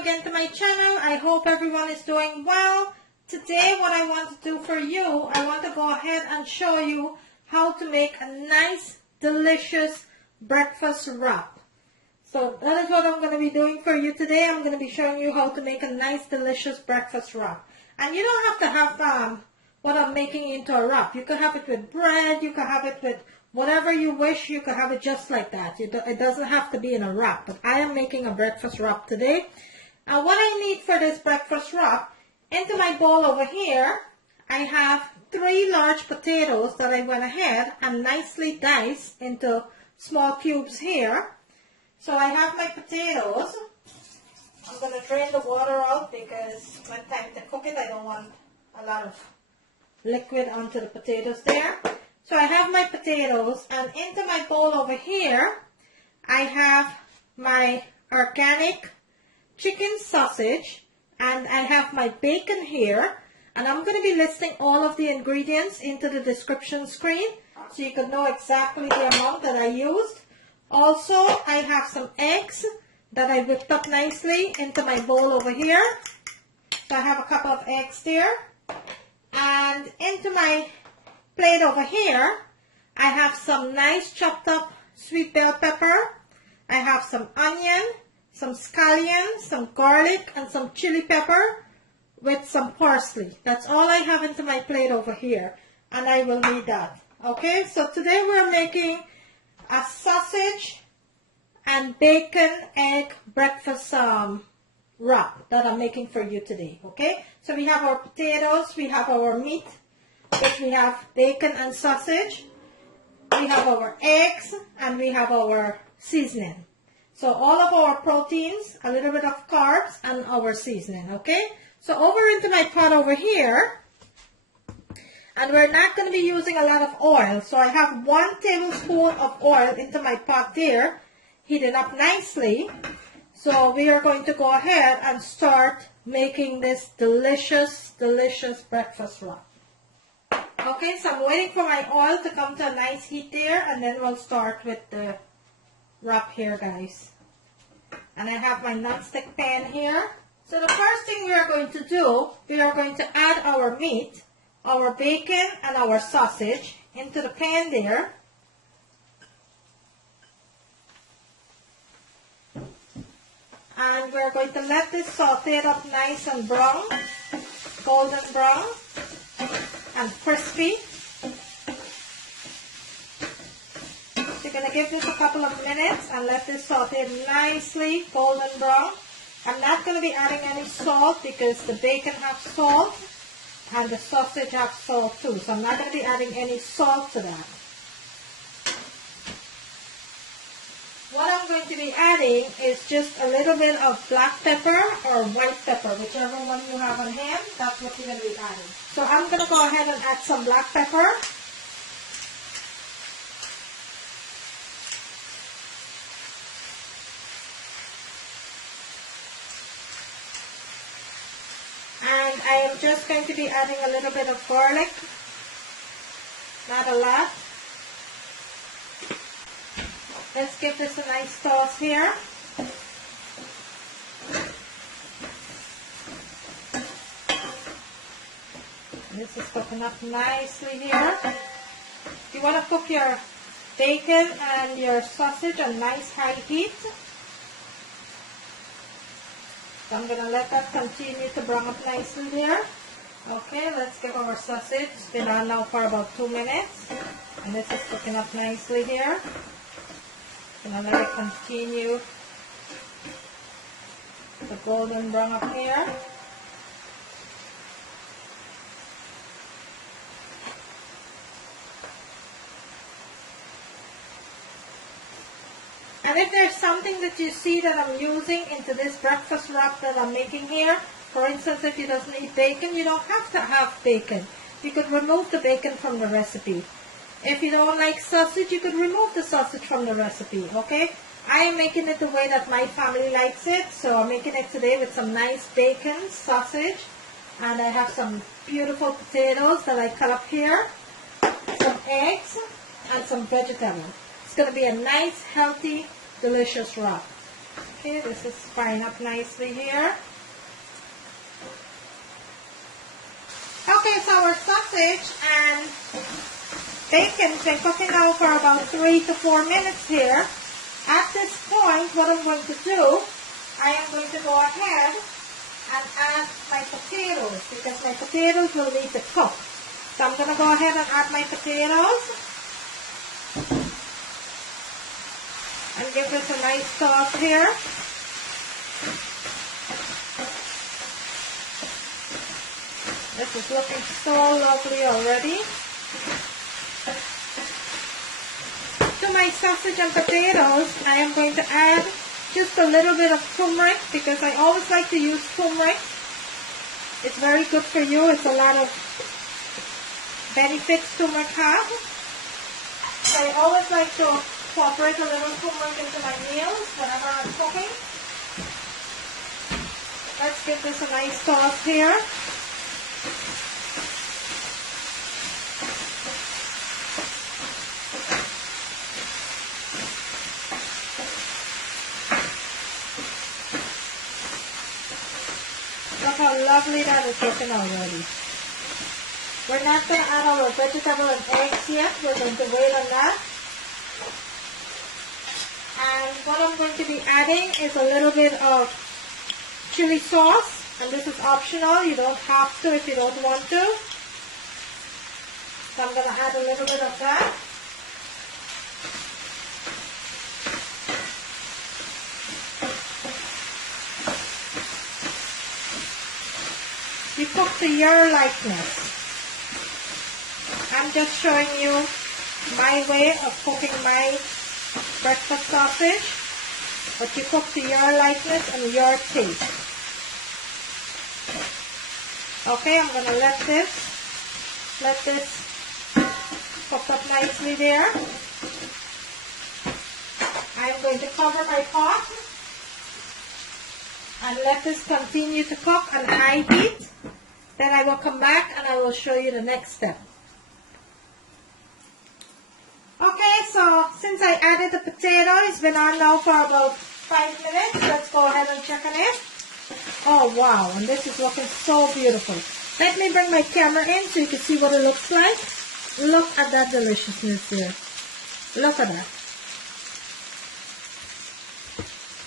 again to my channel. I hope everyone is doing well. Today what I want to do for you, I want to go ahead and show you how to make a nice, delicious breakfast wrap. So that is what I'm going to be doing for you today. I'm going to be showing you how to make a nice, delicious breakfast wrap. And you don't have to have what I'm making into a wrap. You can have it with bread, you can have it with whatever you wish, you can have it just like that. It doesn't have to be in a wrap, but I am making a breakfast wrap today. And what I need for this breakfast wrap, into my bowl over here, I have 3 large potatoes that I went ahead and nicely diced into small cubes here. So I have my potatoes. I'm going to drain the water out because when time to cook it, I don't want a lot of liquid onto the potatoes there. So I have my potatoes, and into my bowl over here, I have my organic chicken sausage, and I have my bacon here, and I'm going to be listing all of the ingredients into the description screen so you can know exactly the amount that I used. Also, I have some eggs that I whipped up nicely into my bowl over here. So I have a couple of eggs there, and into my plate over here, I have some nice chopped up sweet bell pepper. I have some onion, some scallion, some garlic, and some chili pepper with some parsley. That's all I have into my plate over here, and I will need that. Okay, so today we're making a sausage and bacon egg breakfast wrap that I'm making for you today. Okay, so we have our potatoes, we have our meat, which we have bacon and sausage, we have our eggs, and we have our seasoning. So all of our proteins, a little bit of carbs, and our seasoning, okay? So over into my pot over here, and we're not going to be using a lot of oil. So I have 1 tablespoon of oil into my pot there, heating up nicely. So we are going to go ahead and start making this delicious, delicious breakfast wrap. Okay, so I'm waiting for my oil to come to a nice heat there, and then we'll start with the wrap here, guys. And I have my non-stick pan here. So the first thing we are going to do, we are going to add our meat, our bacon, and our sausage into the pan there. And we're going to let this saute it up nice and brown, golden brown and crispy. So you're going to give this a couple of minutes and let this saute nicely golden brown. I'm not going to be adding any salt because the bacon has salt and the sausage has salt too. So I'm not going to be adding any salt to that. What I'm going to be adding is just a little bit of black pepper or white pepper, whichever one you have on hand, that's what you're going to be adding. So I'm going to go ahead and add some black pepper. And I am just going to be adding a little bit of garlic, not a lot. Let's give this a nice toss here. This is cooking up nicely here. You want to cook your bacon and your sausage on nice high heat. So I'm going to let that continue to brown up nicely there. Okay, let's give our sausage. It's been on now for about 2 minutes. And this is cooking up nicely here. Gonna let it continue the golden brown up here. And if there's something that you see that I'm using into this breakfast wrap that I'm making here, for instance, if you doesn't eat bacon, you don't have to have bacon. You could remove the bacon from the recipe. If you don't like sausage, you could remove the sausage from the recipe, okay? I am making it the way that my family likes it, so I'm making it today with some nice bacon, sausage, and I have some beautiful potatoes that I cut up here, some eggs, and some vegetables. It's going to be a nice, healthy, delicious wrap. Okay, this is frying up nicely here. Okay, so our sausage and bacon's been cooking now for about 3 to 4 minutes here. At this point, what I'm going to do, I am going to go ahead and add my potatoes because my potatoes will need to cook. So I'm going to go ahead and add my potatoes and give this a nice sauce here. This is looking so lovely already. To my sausage and potatoes, I am going to add just a little bit of turmeric because I always like to use turmeric. It's very good for you. It's a lot of benefits turmeric has. So I always like to incorporate a little turmeric into my meals whenever I'm cooking. Let's give this a nice sauce here. Look how lovely that is looking already. We're not going to add our vegetable and eggs yet. We're going to wait on that. And what I'm going to be adding is a little bit of chili sauce. And this is optional. You don't have to if you don't want to. So I'm going to add a little bit of that. You cook to your likeness. I'm just showing you my way of cooking my breakfast sausage, but you cook to your likeness and your taste. Okay, I'm going to let this cook up nicely there. I'm going to cover my pot and let this continue to cook on high heat. Then I will come back and I will show you the next step. Okay, so since I added the potato, it's been on now for about 5 minutes. Let's go ahead and check on it. Oh wow, and this is looking so beautiful. Let me bring my camera in so you can see what it looks like. Look at that deliciousness there. Look at that.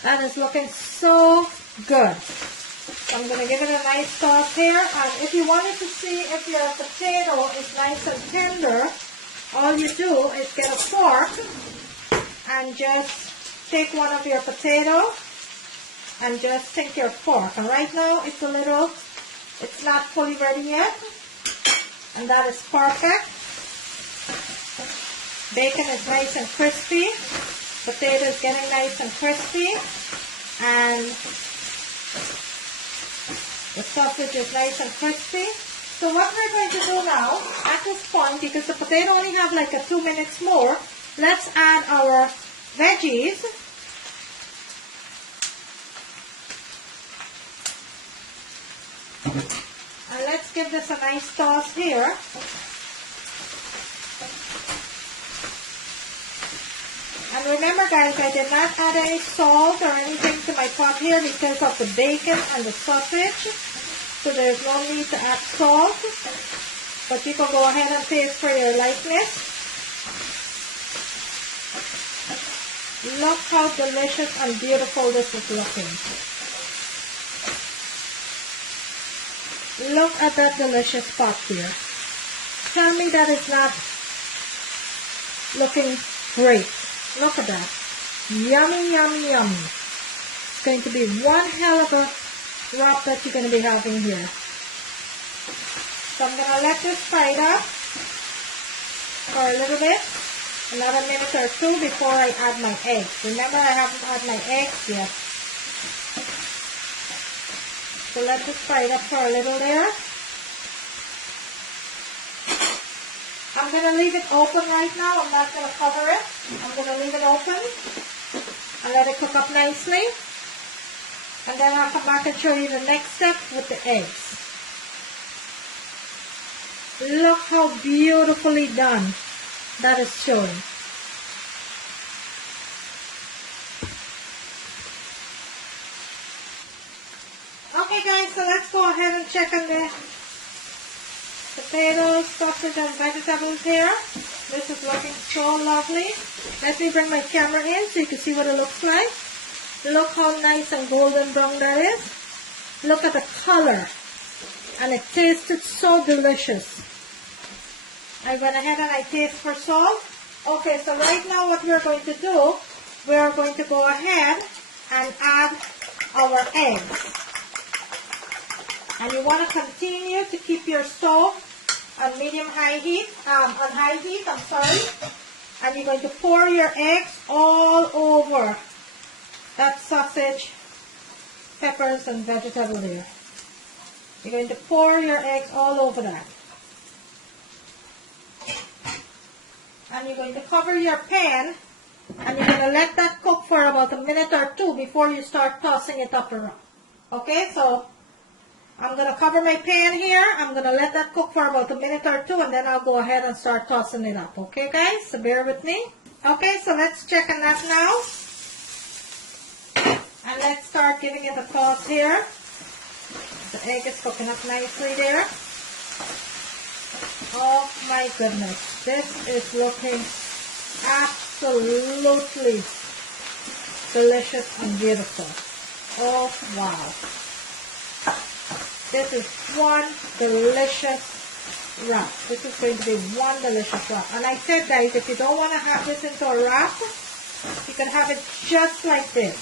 That is looking so good. So I'm going to give it a nice sauce here. And if you wanted to see if your potato is nice and tender, all you do is get a fork and just take one of your potato and just sink your fork. And right now it's not fully ready yet. And that is perfect. Bacon is nice and crispy. Potato is getting nice and crispy. And the sausage is nice and crispy. So what we're going to do now, at this point, because the potato only have like a 2 minutes more, let's add our veggies. And let's give this a nice toss here. And remember guys, I did not add any salt or anything to my pot here because of the bacon and the sausage. So there's no need to add salt. But you can go ahead and taste for your likeness. Look how delicious and beautiful this is looking. Look at that delicious pot here. Tell me that it's not looking great. Look at that. Yummy, yummy, yummy. It's going to be one hell of a wrap that you're going to be having here. So I'm going to let this fry up for a little bit. Another minute or two before I add my eggs. Remember, I haven't had my eggs yet. So let this fry up for a little there. I'm going to leave it open right now. I'm not going to cover it. I'm going to leave it open and let it cook up nicely. And then I'll come back and show you the next step with the eggs. Look how beautifully done that is showing. Okay guys, so let's go ahead and check on the potatoes, sausage and vegetables here. This is looking so lovely. Let me bring my camera in so you can see what it looks like. Look how nice and golden brown that is. Look at the color. And it tasted so delicious. I went ahead and I taste for salt. Okay, so right now what we're going to do, we're going to go ahead and add our eggs. And you want to continue to keep your stove on medium-high heat, on high heat, I'm sorry. And you're going to pour your eggs all over that sausage, peppers, and vegetable there. You're going to pour your eggs all over that. And you're going to cover your pan, and you're going to let that cook for about a minute or two before you start tossing it up around. Okay, so I'm going to cover my pan here. I'm going to let that cook for about a minute or two, and then I'll go ahead and start tossing it up. Okay, guys? So bear with me. Okay, so let's check on that now. And let's start giving it a toss here. The egg is cooking up nicely there. Oh my goodness. This is looking absolutely delicious and beautiful. Oh wow. This is one delicious wrap. This is going to be one delicious wrap. And I said, guys, if you don't want to have this into a wrap, you can have it just like this.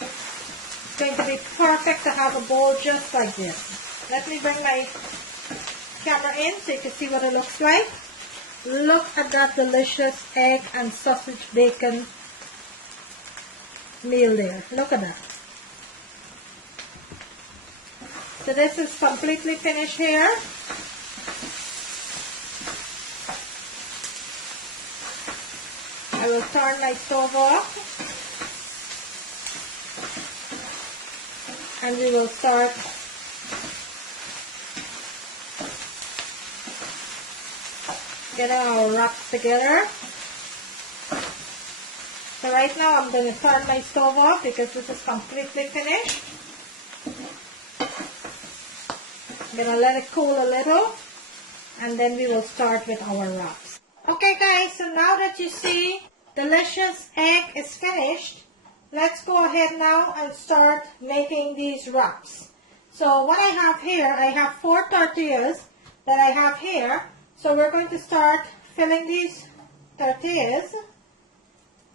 It's going to be perfect to have a bowl just like this. Let me bring my camera in so you can see what it looks like. Look at that delicious egg and sausage bacon meal there. Look at that. So this is completely finished here. I will turn my stove off. And we will start getting our wraps together. So right now I'm going to turn my stove off because this is completely finished. I'm going to let it cool a little, and then we will start with our wraps. Okay guys, so now that you see delicious egg is finished, let's go ahead now and start making these wraps. So what I have here, I have 4 tortillas that I have here. So we're going to start filling these tortillas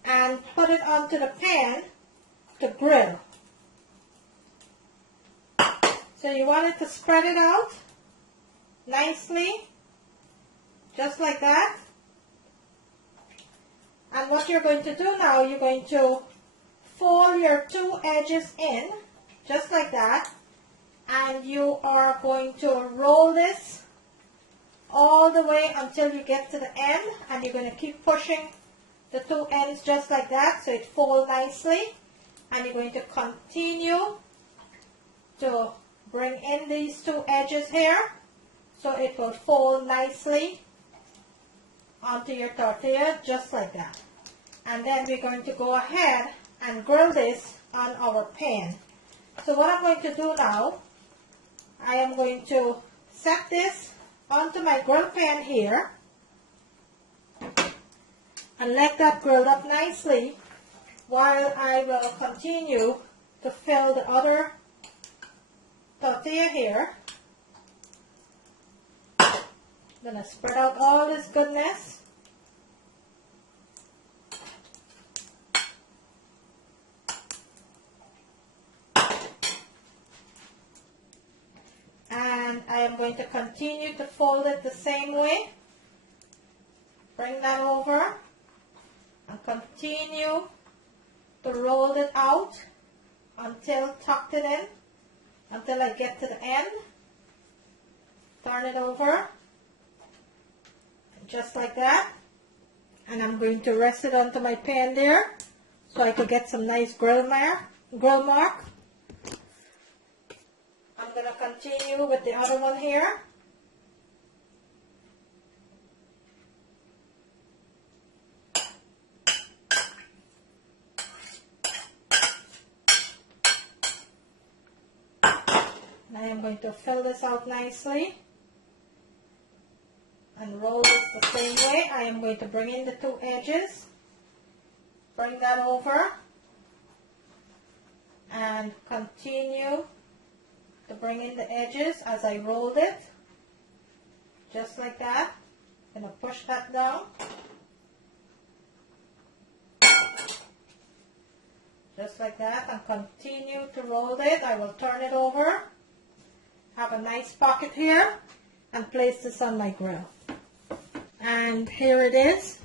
and put it onto the pan to grill. So you want it to spread it out nicely, just like that. And what you're going to do now, you're going to fold your 2 edges in, just like that. And you are going to roll this all the way until you get to the end. And you're going to keep pushing the 2 ends just like that so it folds nicely. And you're going to continue to bring in these 2 edges here so it will fold nicely onto your tortilla just like that. And then we're going to go ahead and grill this on our pan. So what I'm going to do now, I am going to set this onto my grill pan here and let that grill up nicely while I will continue to fill the other tortilla here. I'm going to spread out all this goodness. And I am going to continue to fold it the same way. Bring that over and continue to roll it out until tucked it in, until I get to the end. Turn it over, just like that. And I'm going to rest it onto my pan there so I could get some nice grill mark. I'm going to continue with the other one here. am going to fill this out nicely and roll this the same way. I am going to bring in the two edges, bring that over, and continue to bring in the edges as I rolled it, just like that. I'm going to push that down. Just like that, and continue to roll it. I will turn it over, have a nice pocket here, and place this on my grill. And here it is,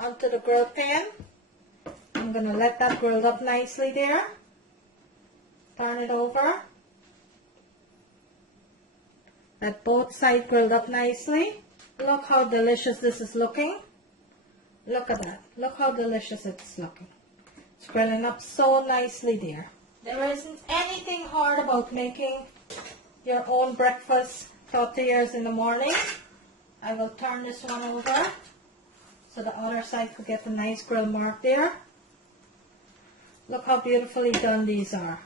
onto the grill pan. I'm going to let that grill up nicely there. Turn it over. Let both sides grilled up nicely. Look how delicious this is looking. Look at that. Look how delicious it's looking. It's grilling up so nicely there. There isn't anything hard about making your own breakfast tortillas in the morning. I will turn this one over so the other side could get a nice grill mark there. Look how beautifully done these are.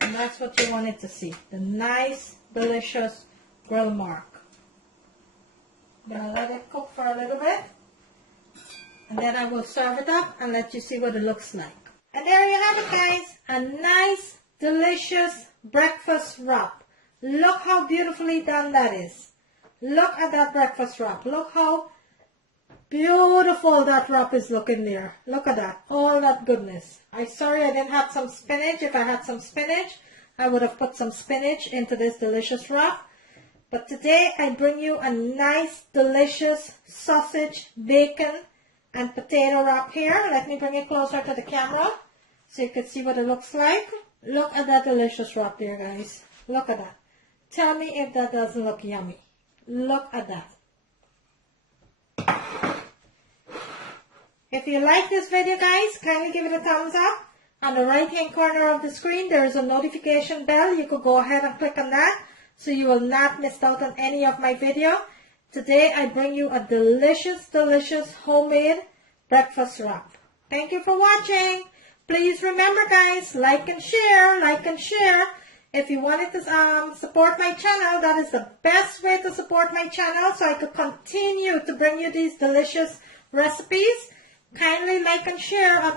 And that's what you wanted to see. The nice, delicious grill mark. I'm going to let it cook for a little bit. And then I will serve it up and let you see what it looks like. And there you have it, guys. A nice, delicious breakfast wrap. Look how beautifully done that is. Look at that breakfast wrap. Look how beautiful that wrap is looking there. Look at that. All that goodness. I'm sorry I didn't have some spinach. If I had some spinach, I would have put some spinach into this delicious wrap. But today I bring you a nice, delicious sausage, bacon, and potato wrap here. Let me bring it closer to the camera so you can see what it looks like. Look at that delicious wrap there, guys. Look at that. Tell me if that doesn't look yummy. Look at that. If you like this video, guys, kindly give it a thumbs up. On the right hand corner of the screen, there is a notification bell. You could go ahead and click on that so you will not miss out on any of my video. Today I bring you a delicious, delicious homemade breakfast wrap. Thank you for watching. Please remember, guys, like and share, like and share. If you wanted to support my channel, that is the best way to support my channel so I could continue to bring you these delicious recipes. Kindly like and share on